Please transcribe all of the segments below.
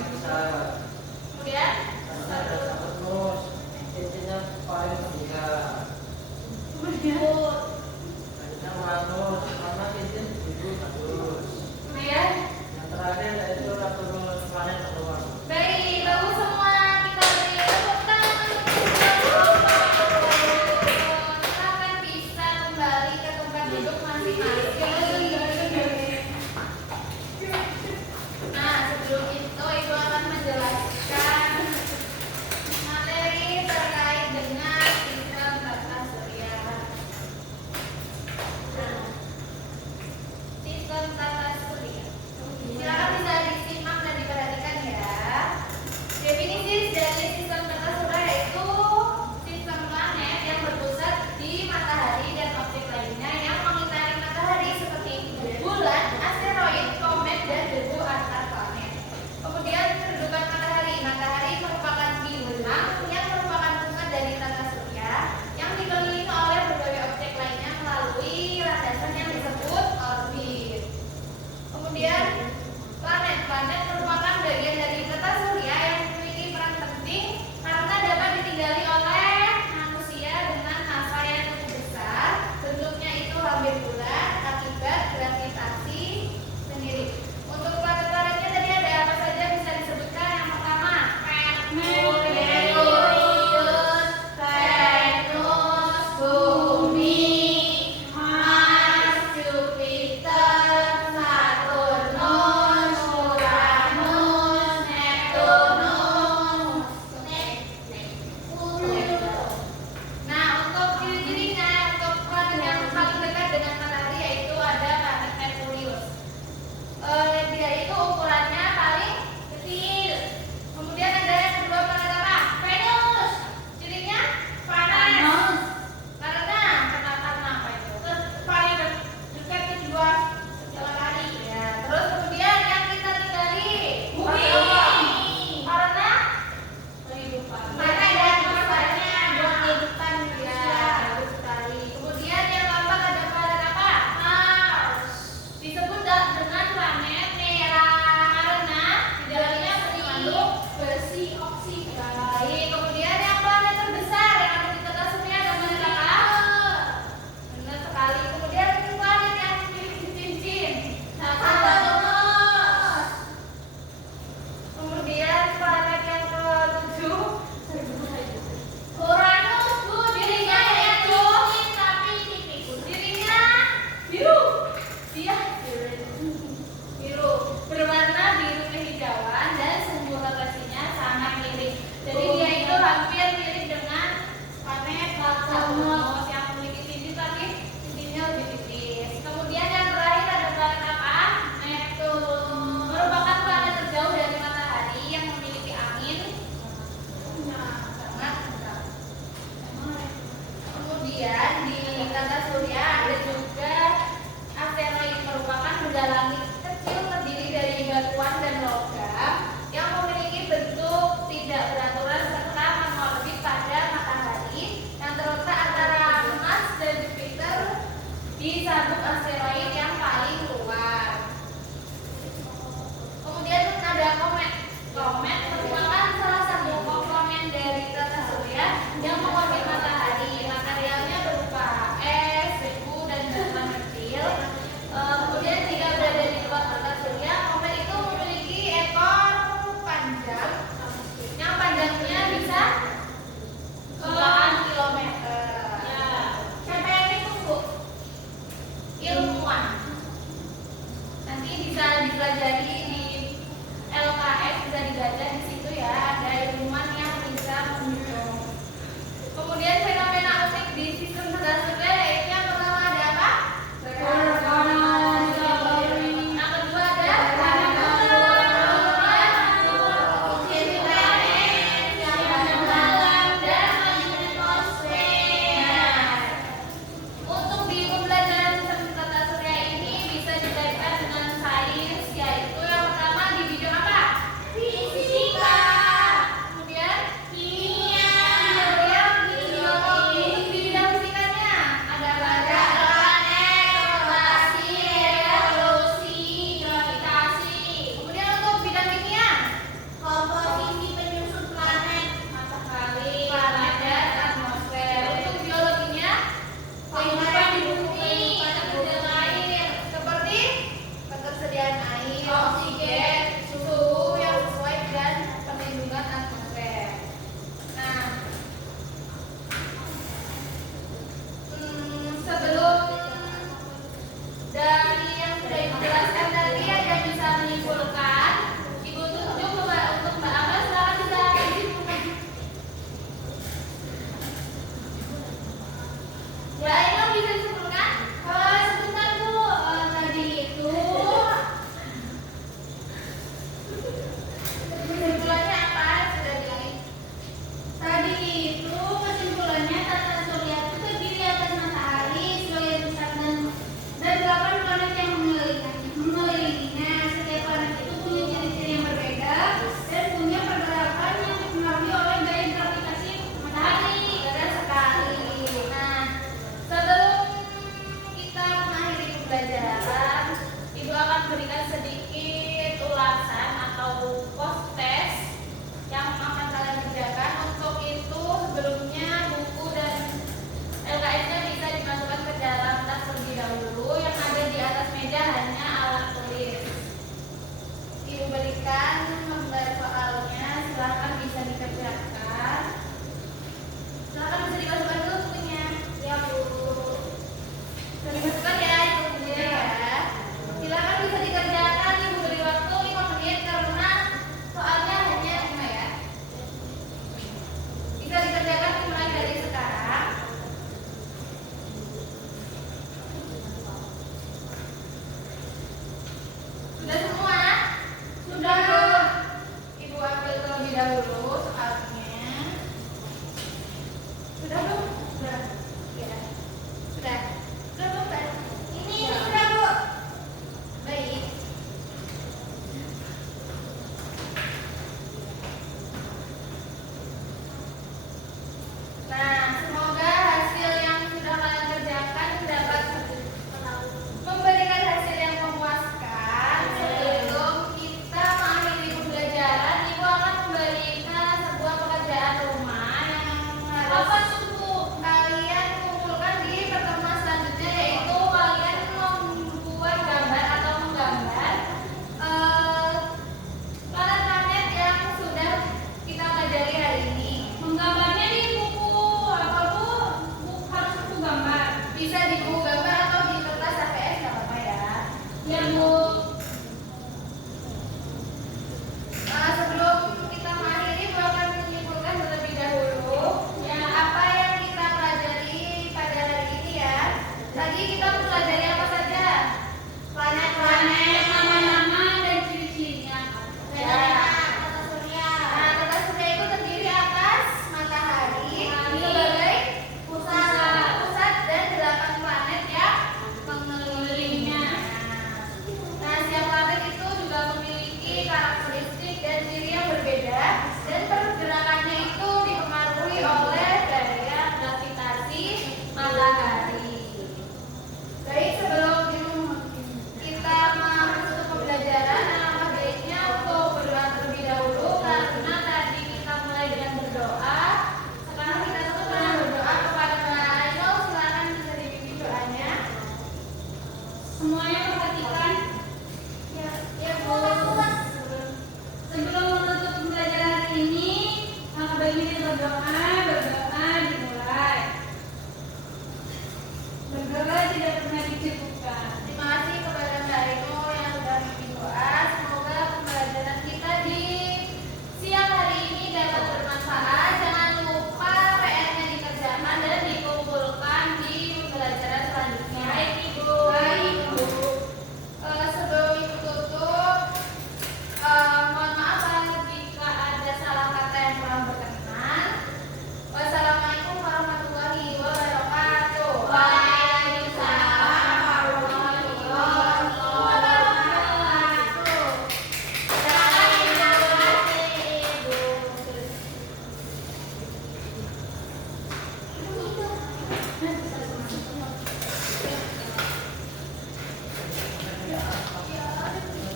paling besar. Kemudian Karena ada Saturnus, cincinnya paling ketiga. kemudian Selanjutnya Uranus, karena cincin biru bagus. kemudian Yang terakhir yaitu Saturnus, planet kedua. baik, bagus semua. Kita beri tepuk tangan untuk silakan bisa kembali ke tempat duduk masing-masing. Nah, sebelum itu Ibu akan menjelaskan materi terkait dengan sistem tata surya. Nah, sistem tata surya. Silakan bisa disimak dan diperhatikan ya. Definisi dari sistem tata surya yaitu sistem planet yang berpusat di matahari dan objek lainnya yang mengitari matahari seperti bulan, asteroid, komet, dan debu antar planet. Kemudian kedudukan matahari. Matahari merupakan bintang yang merupakan pusat dari tata surya yang dikelilingi oleh berbagai objek lainnya melalui landasan yang disebut orbit. Kemudian planet merupakan bagian dari tata surya yang memiliki peran penting karena dapat ditinggali oleh manusia dengan massa yang cukup besar. Bentuknya itu hampir bulat akibat gravitasi sendiri. Untuk planet-planetnya tadi ada apa saja bisa disebutkan? Yang pertama, Merkurius, Venus, Bumi, Mars, Jupiter, Saturnus, Uranus, Neptunus. Nah, untuk ciri-cirinya, untuk planet yang paling dekat dengan matahari yaitu ada planet Merkurius. Dia itu ukurannya paling kecil. Kemudian ada yang kedua, planet apa? Venus. Cirinya panas. Karena apa itu? Paling dekat kedua matahari. Ya. Terus kemudian yang kita tinggali Bumi. Karena kehidupan. Karena ada atmosfernya buat kehidupan ya. Bagus sekali. Kemudian yang keempat ada planet apa? Mars. Disebut dengan planet merah karena di dalamnya mengandung besi oksida. Baik, kemudian yang planet terbesar yang ada di tata surya ada planet apa? Benar sekali. Kemudian planet yang memiliki cincin. Saturnus. Kemudian planet yang ke-7 Uranus. Dirinya yaitu tapi tipis. Dirinya biru. Dia biru, berwarna biru kehijauan dan sumbu rotasinya sangat miring. Jadi dia itu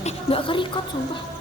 Nggak ke record sumpah.